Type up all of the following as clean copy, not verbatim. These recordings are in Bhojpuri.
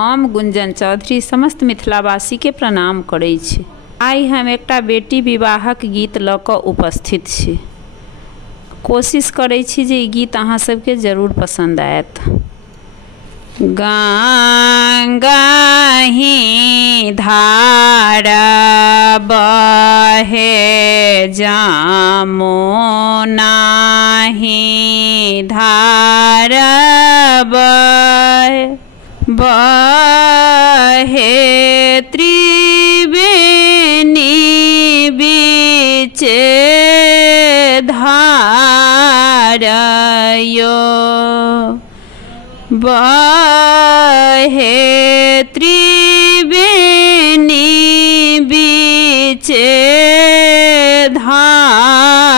हम गुंजन चौधरी समस्त मिथिलावासी के प्रणाम करै छी। आइ हम एकटा बेटी विवाहक गीत लऽ कऽ उपस्थित छी। कोशिश करै छी जे ई गीत अहाँ सबके जरूर पसंद आयत। गंगाहि धारा बहे जमुनाहि धारा बहे त्रिवेणी बीचे धारयो बहे त्रिवेणी बीचे धारयो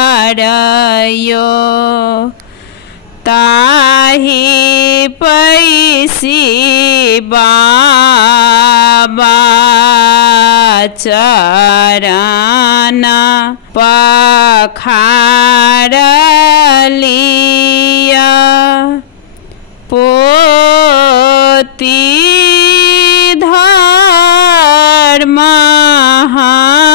ताहि पैसी बाबा चरण पखारलिया पोती धर्म हमारयो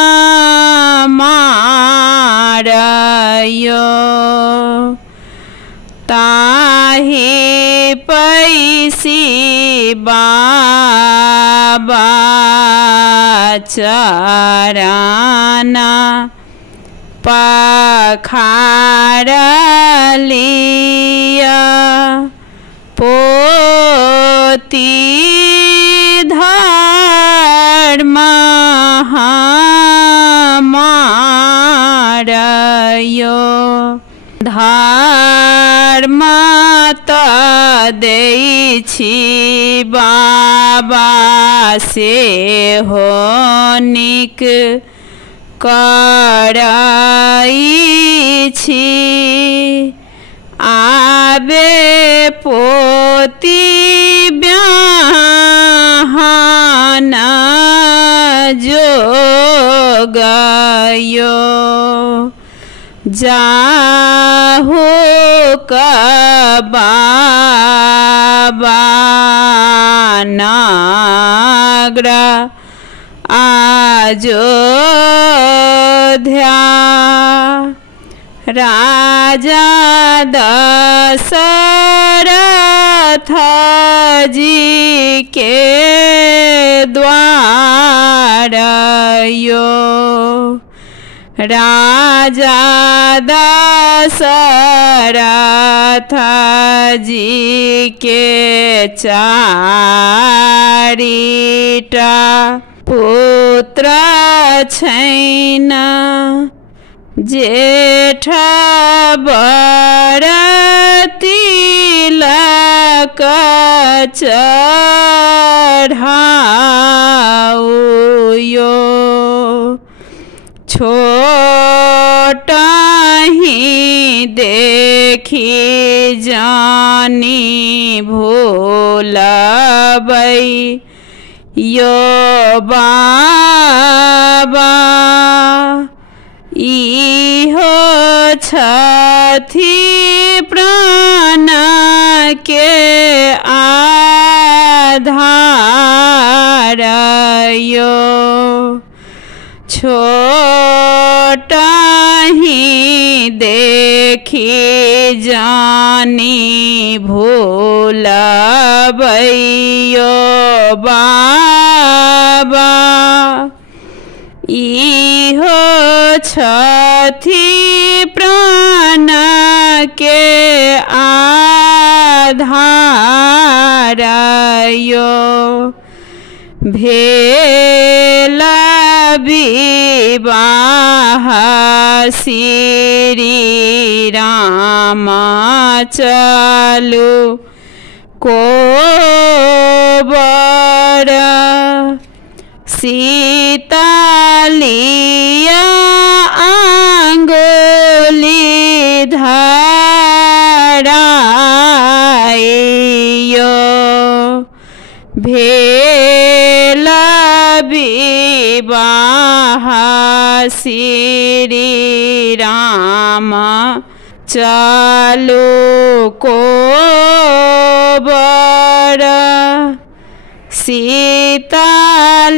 ताहि पैसी बाबा चरण पखारलिया पोती धर्म हमारयो धर्म त दै छी बाबा से हो नीक करै छी आबे पोती ब्याहन जोगयो जाहु बाबा नगर अयोध्या राजा दशरथ जी के द्वारयो राजा दशरथ जी के चारिटा पुत्र छैन जेठ बर तिलक चढ़ाउयो छोटहि देखी जानी भूलबै यो बाबा इहो छथि प्राण के आधारयो छोटहि देखी जानी भूलबै यो बाबा इहो छथि प्राण के आधारयो भेल विवाह श्री राम चलू कोबर सीता लिया अंगुली धराइयो भेल विवाह श्री राम चलू कोबर सीतालिया